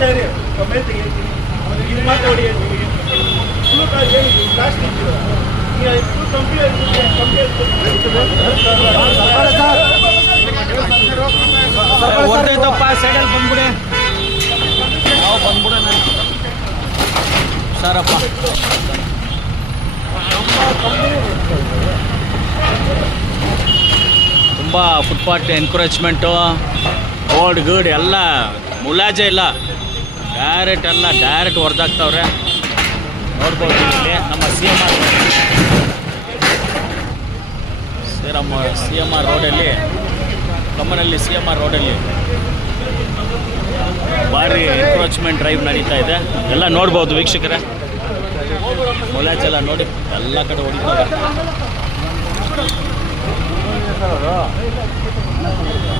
ಸರಿ ಕಮ್ಮಿ ತೆಗಿತೀನಿ ಇದು ಮಾತಾಡಿ ಫುಲ್ ಪ್ಲಾಸ್ಟಿಕ್ ಹೊರ್ತೈತಪ್ಪ ಸೈಡಲ್ಲಿ ಬಂದ್ಬಿಡಿ ನಾವು ಬಂದ್ಬಿಡೋಣ ಸರಪ್ಪ ತುಂಬ ಫುಟ್ಪಾತ್ ಎನ್ಕರೇಜ್ಮೆಂಟು ರೋಡ್ ಗೀಡ್ ಎಲ್ಲ ಮುಲಾಜೆ ಇಲ್ಲ ಡೈರೆಕ್ಟ್ ಹೊಡೆದಾಗ್ತವ್ರೆ ನೋಡ್ಬೋದು ಇಲ್ಲಿ ನಮ್ಮ ಸಿ ಎಮ್ ಆರ್ ರೋಡಲ್ಲಿ ಕಮ್ಮನಲ್ಲಿ CMR ರೋಡಲ್ಲಿ ಭಾರಿ ಎನ್ಕ್ರೋಚ್ಮೆಂಟ್ ಡ್ರೈವ್ ನಡೀತಾ ಇದೆ ಎಲ್ಲ ನೋಡ್ಬೋದು ವೀಕ್ಷಕರೇ ಮುಲಾಜೆಲ್ಲ ನೋಡಿ ಎಲ್ಲ ಕಡೆ ಹೊಡಿತಾರೆ